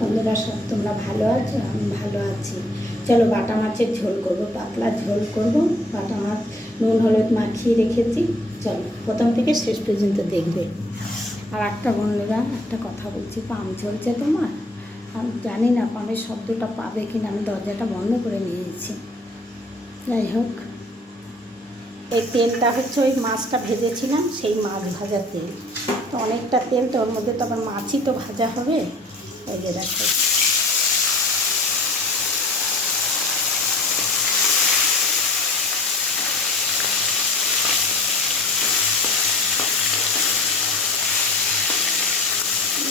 বন্ধুরা সব তোমরা ভালো আছো? আমি ভালো আছি। চলো বাটা মাছের ঝোল করবো, পাতলা ঝোল করব। বাটা মাছ নুন হলুদ মাখিয়ে রেখেছি। চলো প্রথম থেকে শেষ পর্যন্ত দেখবে। আর একটা বন্ধুরা একটা কথা বলছি, পাম্প চলছে তোমার, আমি জানি না পাম্পের শব্দটা পাবে কিনা, আমি দরজাটা বন্ধ করে নিয়েছি। যাই হোক, এই তেলটা হচ্ছে ওই মাছটা ভেজেছিলাম, সেই মাছ ভাজা তেল। তো অনেকটা তেল, তো ওর মধ্যে তো আবার মাছই তো ভাজা হবে। এই যে দেখো,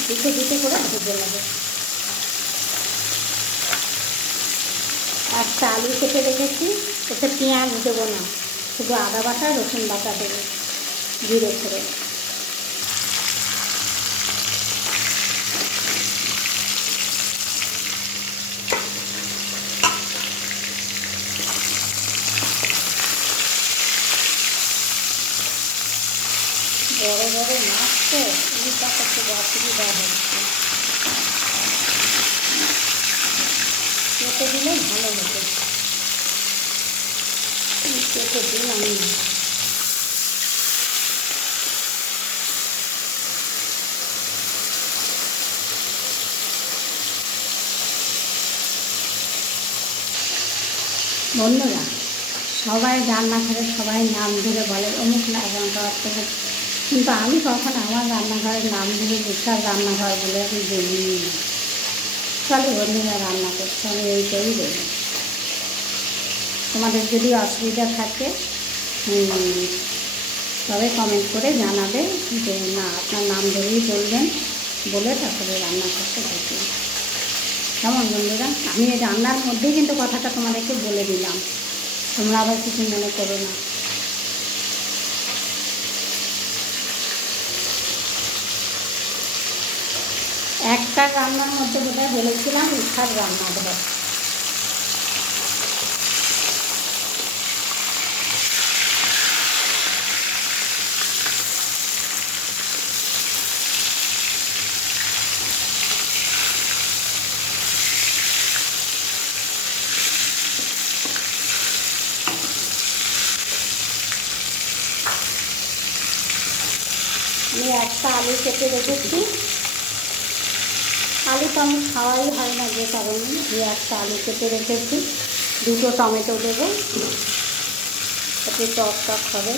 দিতে দিতে করে ভেজে নেবে। একটা আলু কেটে রেখেছি, এতে পেঁয়াজ দেবো না, শুধু আদা বাটা রসুন বাটা দেবো, জিরে করে। বড় বড় মাছ তো, এইটা করতে অসুবিধা হচ্ছে, কেটে দিলে ভালো হতো, কেটে দিলাম না। বন্ধুরা, সবাই রান্নাঘরে সবাই নাম ধরে বলে অমুক না রান্নাঘর থেকে, কিন্তু আমি কখন আমার রান্নাঘরের নাম ধরে বিশাল রান্নাঘর বলে আমি বলি। চলো বন্ধুরা, রান্না করতে আমি এইটাই বলি। তোমাদের যদি অসুবিধা থাকে তবে কমেন্ট করে জানাবে যে না আপনার নাম ধরেই বলবেন, বলে তারপরে রান্না করতে দেখবেন। কেমন বন্ধুরা, আমি এই রান্নার মধ্যেই কিন্তু কথাটা তোমাদেরকে বলে দিলাম, তোমরা আবার কিছু মনে করো না। একটা রান্নার মধ্যে বোধহয় বলেছিলাম ইচ্ছার রান্না ধরো। আমি একটা আলু কেটে রেখেছি, আলু তো আমি খাওয়াই হয় না যে কারণে আমি একটা আলু কেটে রেখেছি। দুটো টমেটো দেবো, একটু টক টক হবে,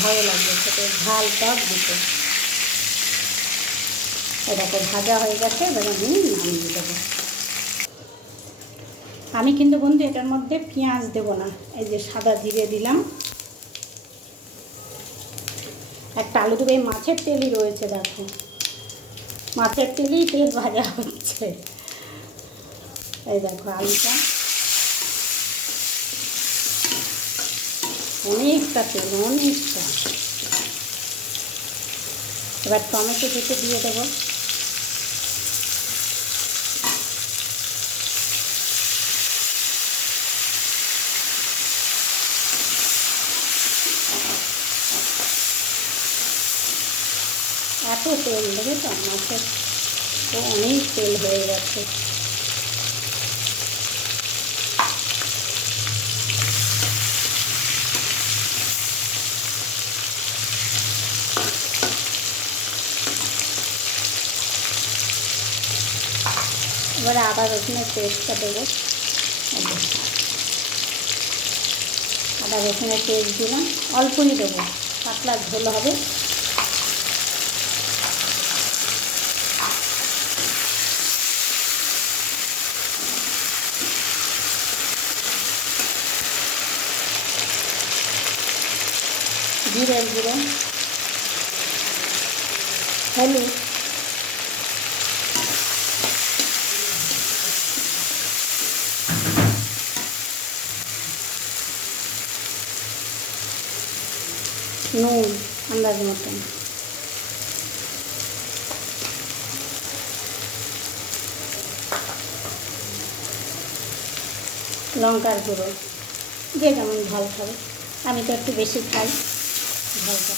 ভালো লাগবে সেটা, ঝাল টক দিতে। এটাকে ভাজা হয়ে গেছে, এবার আমি নামিয়ে দেবো। আমি কিন্তু বন্ধু এটার মধ্যে পেঁয়াজ দেবো না, এই যে সাদা জিরে দিলাম, একটা আলু দেবো। এই মাছের তেলই রয়েছে, দেখো মাছের তেলেই তেল ভাজা হচ্ছে। এই দেখো আলুটা, অনেকটা তেল, অনেকটা। এবার টমেটো কেটে দিয়ে দেবো। এত তেল দেবে তো মাছের, তো অনেক তেল হয়ে গেছে। এবারে আদা রসুনের পেস্টটা দেবো। আদা রসুনের পেস্ট দিলাম, অল্পই দেবো, পাতলা ঝোল হবে। জিরের গুঁড়ো, হলুদ, নুন আন্দাজ মতন, লঙ্কার গুঁড়ো, যে যেমন ঝাল খাবে, আমি তো একটু বেশি খাই ঝালটা।